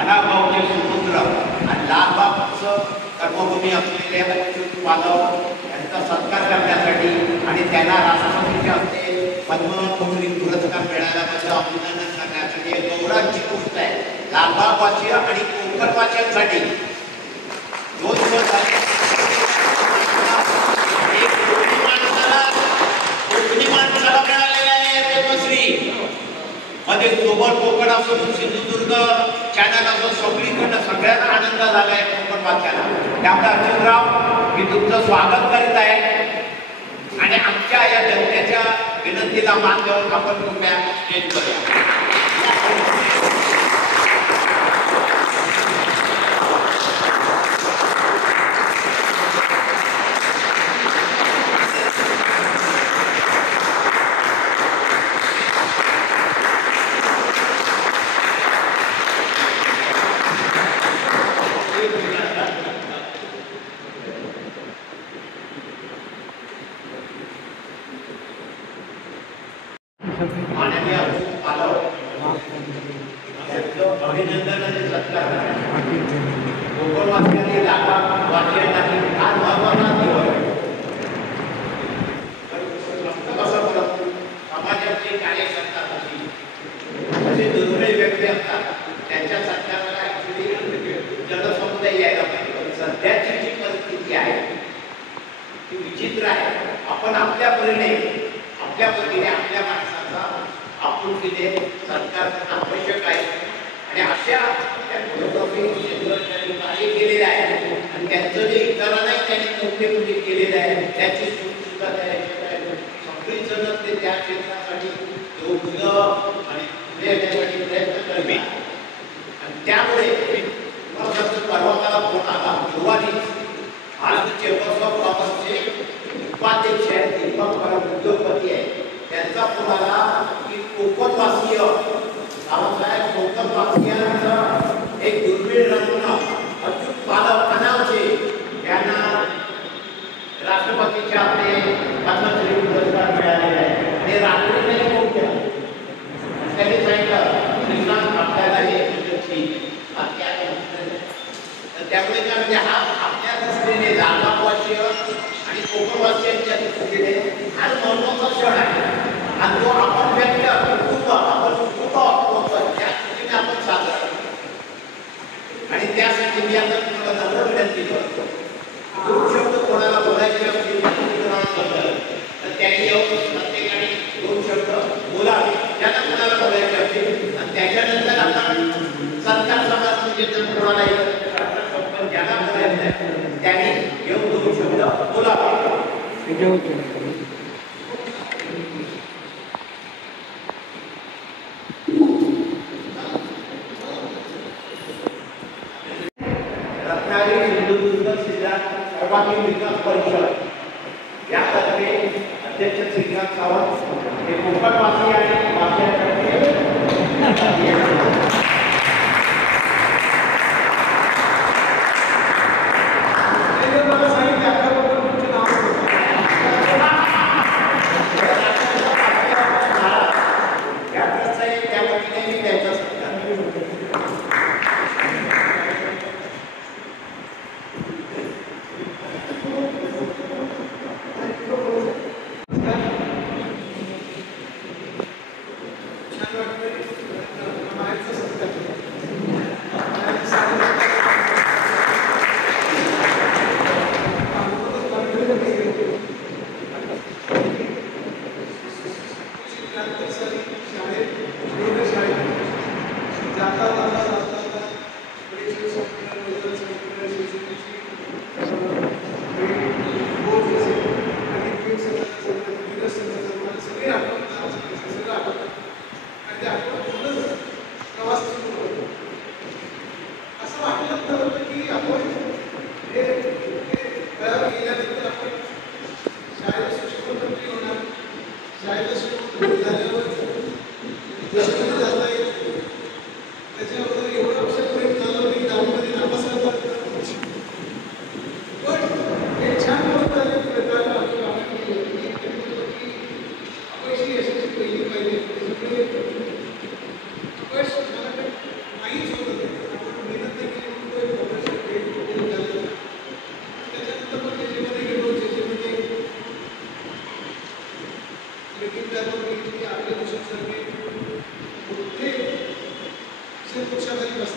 अनाभाऊचे सुपुत्र आणि लालबागचं कर्मभूमी असलेले अच्युत पालव यांचा सत्कार करण्यासाठी आणि त्यांना राष्ट्रपतीच्या हस्ते पद्मभूषण पुरस्कार मिळाल्याबद्दल अभिनंदन करण्यासाठी गौरवाची गोष्ट आहे. लालबागवासी आणि कोकणवासियांसाठी 2 दिवस झाले कोकणी माणसाला मिळालेला आहे पद्मश्री मध्ये ग्लोबल कोकण असून सिंधुदुर्ग चॅनल असं सगळीकडनं सगळ्यांना आनंद झाला आहे कोकण वाच्याला. त्यामुळे अच्युतराव मी तुमचं स्वागत करीत आहे आणि आमच्या या जनतेच्या विनंतीला मान देऊन आपण तुमच्या स्टेज करूया. माननीय अच्युत पालव अभिनंदन आणि सत्कार कोकणवासियांनी लालबागवासियांसाठी फार महत्त्वाचा दिवस कसं करत समाजाचे कार्यकर्ता असे दुर्मिळ व्यक्ती असतात त्यांच्या सत्काराला ऍक्च्युली जनसमुदाय यायला पाहिजे. पण सध्याची जी परिस्थिती आहे ती विचित्र आहे. आपण आपल्या परीने आपल्या पद्धतीने आपल्या माणसाचा आपुलकीने सत्कार करणं आवश्यक आहे आणि अशा त्यांनी कार्य केलेले आहे आणि त्यांचं जे इतरांनाही त्यांनी मोठे केलेले आहे त्याची सुद्धा सगळी जण ते त्या क्षेत्रासाठी योग्य आणि येण्यासाठी प्रयत्न करणे आणि त्यामुळे परवा मला फोन आला युवानी भारत चेंबर्स ऑफ कॉमर्सचे उपाध्यक्ष आहेत दीपक परब उद्योगपती आहे. त्यांचा फोन आला की कोकणवासीय बाबासाहेब कोकणवासियांचा एक दुर्मिळ रत्न अच्युत पालव अनावचे यांना राष्ट्रपतीच्या हस्ते पद्मश्री पुरस्कार मिळालेला आहे आणि राष्ट्रपतीने फोन केला. त्यांनी सांगितलं श्रीकांत आपल्याला हे त्यामुळे काय म्हणजे हा आपल्या दृष्टीने लालबागवासी आणि कोकणवासियांच्या दृष्टीने फार महत्त्वाचा क्षण आहे आणि तो आपण व्यक्त आपण कुटुंब त्या दृष्टीने आपण साजरा करतो आणि त्यासाठी मी आता तुम्हाला नम्र विनंती करतो. 2 शब्द कोणाला बोलायचे असतील तर त्यांनी येऊन प्रत्येकाने 2 शब्द बोलावे ज्यांना कोणाला बोलायचे असतील आणि त्याच्यानंतर आपण सरकार समाज कोणाला ज्यांना बोलायचं त्यांनी येऊन 2 शब्द बोलावे. रत्नागिरी सिंधुदुर्ग जिल्हा सर्वांगीण विकास परिषद यातर्फे अध्यक्ष श्रीकांत सावंत हे कोकणवासी आणि वासियांतर्फे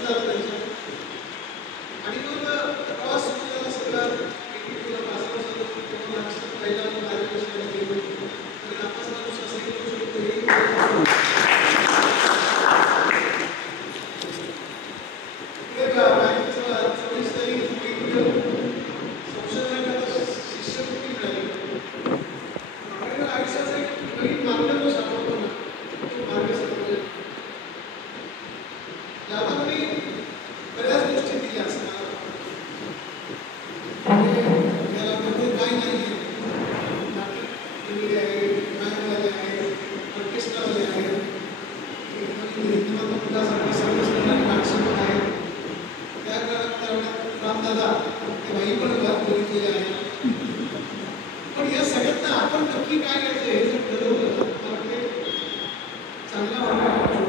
असं झालं त्यांच्या. आणि मग प्रवास सुरू झाला सगळा. पहिला मार्गदर्शनाला गेलो आणि नापास माणूस असंही करू शकतो हे शिष्यवृत्ती मिळाली. आयुष्याचा एक नवीन मार्ग जो सापडतो ना तो मार्ग सापडला. यामध्ये बऱ्याच गोष्टी दिल्या असणार याला मध्ये काही नाही आहे. गायनवाले आहेत, ऑर्केस्ट्रावाले आहेत, हिंदुमातासाठी सर्विस करणारे माणसं पण आहेत. त्या काळात रामदादा ते भाई पण बघितलेले आहेत. पण या सगळ्यांना आपण नक्की काय करायचं हे जर ठरवलं तर ते चांगला वाटतं.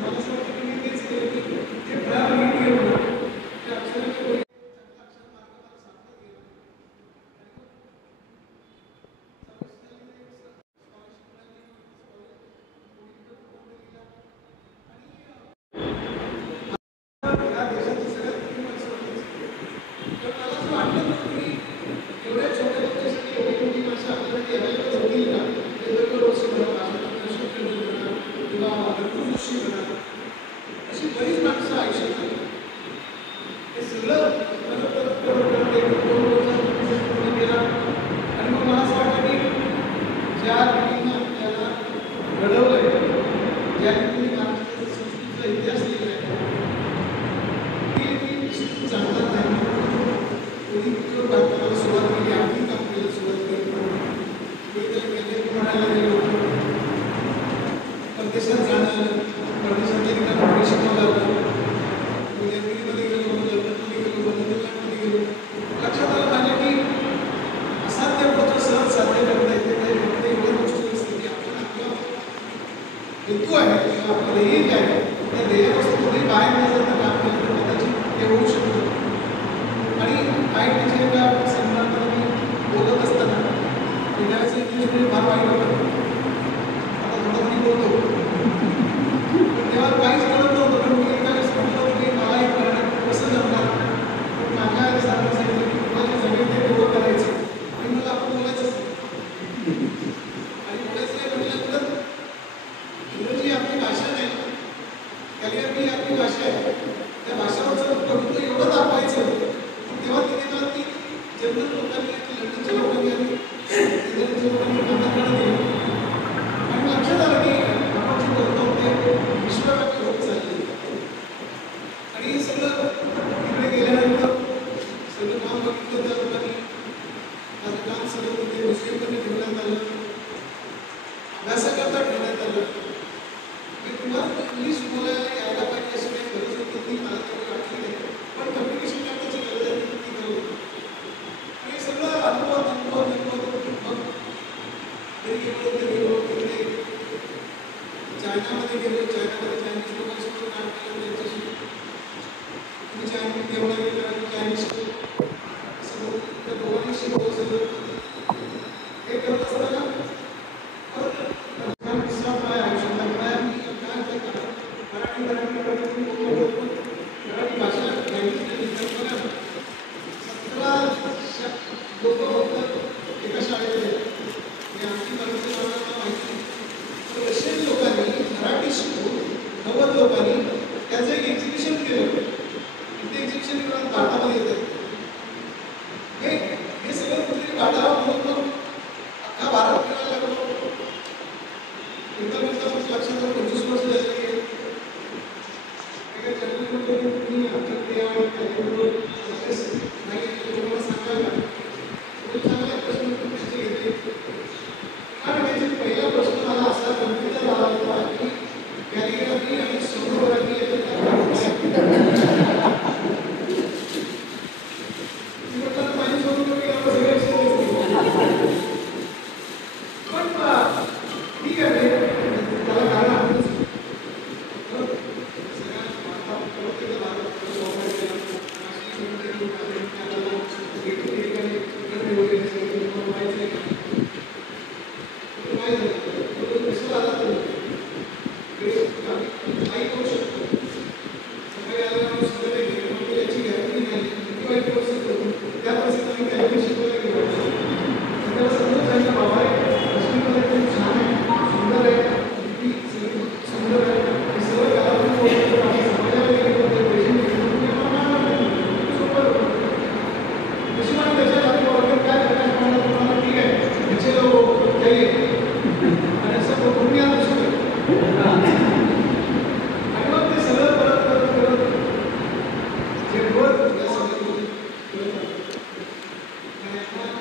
मला असं वाटतं की मी तेच केलं की ते फळाला नीट घेऊन त्या अक्षराच्या चांगला अक्षर मार्ग मला सापडत गेला. या देशाची सगळ्यात मोठी माणसं होती. तर मला असं वाटलं नव्हतं की एवढ्या छोट्या लोकांसाठी एवढी मोठी माणसं आपल्यासाठी अवेलेबल होतील का. जोशी म्हणा, अशोक म्हणा किंवा जोशी म्हणा, अशी बरीच माणसं आयुष्यात आली. हे सगळं परत गेला. आणि मग मला असं वाटतं की ज्या व्यक्तींना आपल्याला घडवलंय, ज्या व्यक्तींनी महाराष्ट्राच्या संस्कृतीचा इतिहास लिहिला आहे ती जाणणार नाही. कोणी भारताला सुरुवात केली, आम्ही काम केलं सुरुवात केली. कन्याकुमारीला गेलो, परदेशात जाणं, परदेशातल्या ठिकाणी शिकायला लागलं. पुण्यामध्ये गेलो, लंडनमध्ये गेलो, न्यूझीलंडमध्ये गेलो. लक्षात आलं माझ्या की असाध्य गोष्ट सहज साध्य करता येते. फक्त एवढ्या गोष्टी असते की आपण आपला हेतू आहे किंवा आपलं ध्येय जे आहे त्या ध्येयापासून कुठेही बाहेर न जाता काम केलं तर कदाचित ते होऊ शकतं. आणि काही म्हणजे एका सन्मानाला मी बोलत असताना इंडियाचं इंग्लिश म्हणजे फार वाईट होतं. आता थोडं तरी बोलतो पण तेव्हा काहीच कळत नव्हतं. पण मी एका वेळेस म्हटलं की मला एक करण्यात कसं जमणार. पण माझ्या सारखं सांगितलं की तुम्हाला जमेल ते तेवढं करायचं आणि मला आपण बोलायचंच आणि बोलायचं नाही म्हटल्यानंतर इंग्रजी आपली भाषा नाही, कॅलिग्राफी आपली भाषा आहे. त्या भाषेवरचं कवित्व एवढं दाखवायचं तेव्हा तिने मला ती जर्मन लोकांनी, लंडनच्या लोकांनी आणि इंग्लंडच्या लोकांनी कामाकडे दिलं. आणि लक्षात आलं की आपण जे बोलतो ते विश्वव्यापी होत चालले. आणि हे सगळं तिकडे गेल्यानंतर सगळं काम बघितलं त्या लोकांनी. माझं काम सगळं तिथे मुस्लिममध्ये ठेवण्यात आलं, अभ्यासाकरता ठेवण्यात आलं. मी तुम्हाला इंग्लिश बोलायला यायला पाहिजे अशी काही गरज होती ती मला तेवढी वाटली नाही. पण कम्युनिकेशन करण्याची गरज आहे ती गरज होती. आणि हे सगळं अनुभव मग घरी गेलो तिकडे चायनामध्ये गेलो. चायनामध्ये चायनीज लोकांसोबत काम केलं त्यांच्याशी. तुम्ही चायनीज जेवणा गेलं आणि चायनीज असं त्या दोघांनी शिकवलं सगळं. हे करत असताना किस्सा काय आयुष्यातला काय मी काय मराठी भाषा बघा 17 लोक फक्त एका शाळेमध्ये मी आमची मराठी लोकांना माहिती. तर रशियन लोकांनी मराठी शिकून 90 लोकांनी त्याचं एक एक्झिबिशन केलं. ते एक्झिबिशन भारतामध्ये येतात. हे सगळं कुठेतरी भारताला जगभर या सगळ्या करत आहेत. आणि आता मला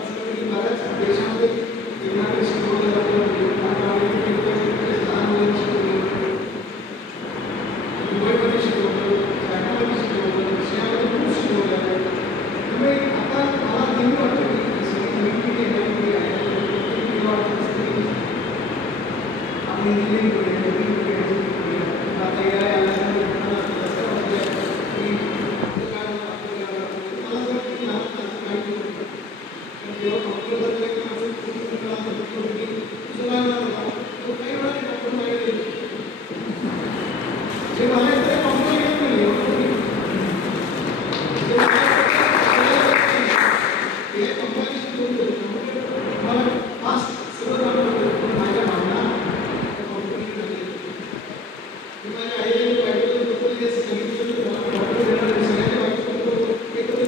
असं वाटतं की बऱ्याच देशामध्ये त्यांना शिकवलं जातं, लहान मुलांना शिकवलं, मुंबईमध्ये शिकवलं, चायनामध्ये शिकवलं, रशियामध्ये खूप शिकवलं आहे. त्यामुळे आता मला नेहमी वाटतं की सगळी नवीन पिढी आहे, वाटत असते की आपण इंजिनिअरिंग करूया, नवीन करूया, आता या आल्यानंतर असं वाटतं की काय मला असं वाटतं की लहान काही पण जेव्हा कॉम्प्युटर झालं की असं तुझं काय होणार तो काही वेळा डॉक्टर माहिती जे मला इथे कॉम्प्युटर येत नाही हे कंपनीशी बोलतो मला फास्ट सगळं जाणवतं माझ्या भावना कंपनी झाली मी माझ्या आईला बायकोबद्दल जे सांगितलं डॉक्टर देणार सगळ्यांच्या बायकोबद्दल एकत्र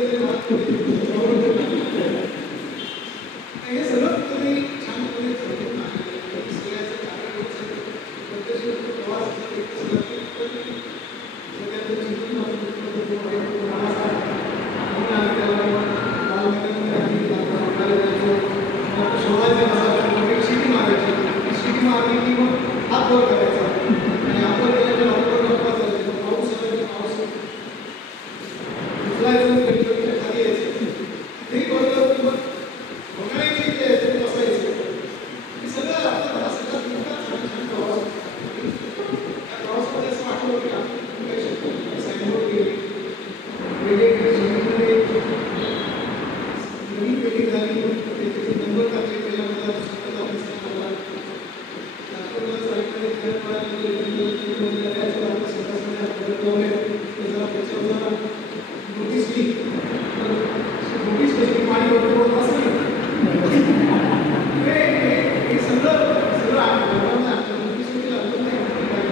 हे सगळं तुम्ही छान पद्धतीने समजून आहे सगळ्याचं कारण पद्धतशीर प्रवास सगळ्यांचं चिंतन शिटी मारायची शिटी मारली की मग हात वर करायचा आणि हात वर केल्यानंतर डॉक्टर पाऊस पाऊस उचलायचं गणपतीच्या खाली यायचं ते करतो मग बघायची ते बसायचं हे सगळं आपल्याला सगळ्यात मोठा छान छान प्रवास त्या प्रवासामध्ये असं वाटलं की आपण काही शकतो सायन्सवर गेली वेगवेगळे जमिनीमध्ये नवीन पेटी झाली त्याचे नंबर टाकले पहिला मला स्वतःचा ऑफिस लागला त्याच्यावर साईडमध्ये स्वतःच नोटीस ली नोटीस कशी पाणी वगैरे असली हे सगळं सगळं आपल्याला नोटीस वगैरे लागलं नाही पहिल्यांदा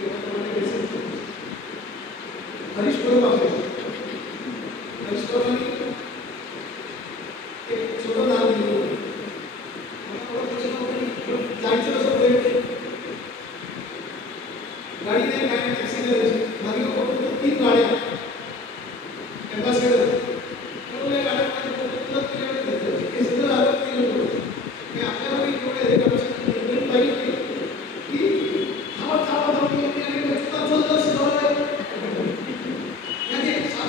जेव्हा हरीश परब आहे हरीश परबांनी एक छोटं नाव दिलं जायचं कसं होतं गाडी नाही काय नाही टॅक्सी करायची मागे 3 गाड्या एम्बॅसेडर गाड्या हे सगळं आलं मी आपल्याला एवढे अधिकार पाहिजे की धावत धावत चालतं शिकवलं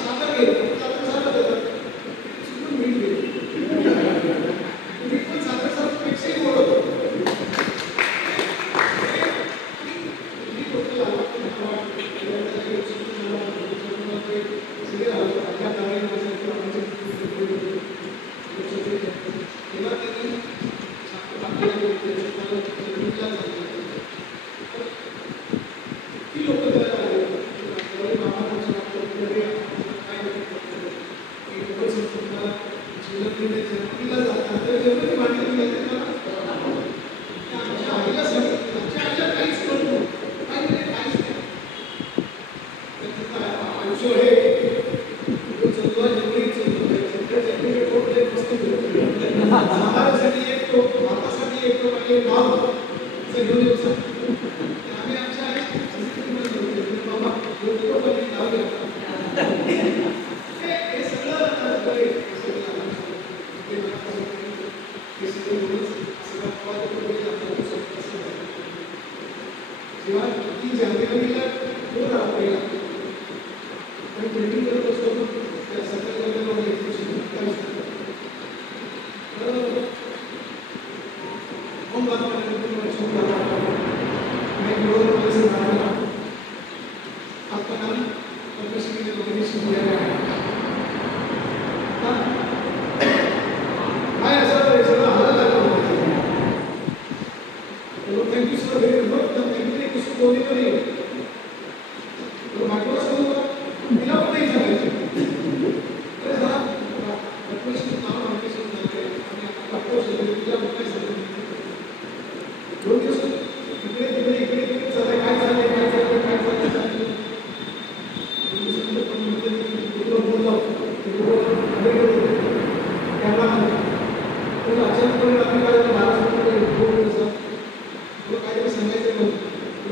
साखर घे साखर सुटून मीठ घे मीठ पण साखर पेक्षाही गोड होतं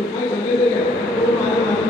काय सांगायचं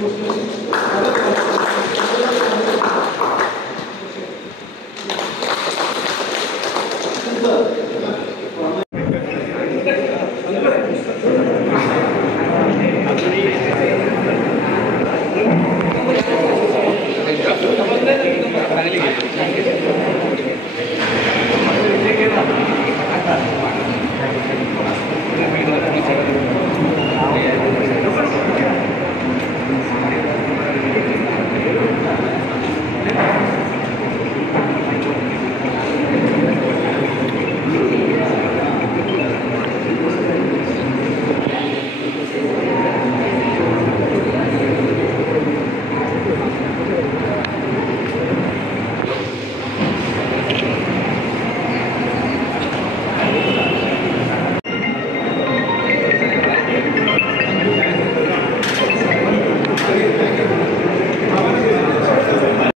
गोष्ट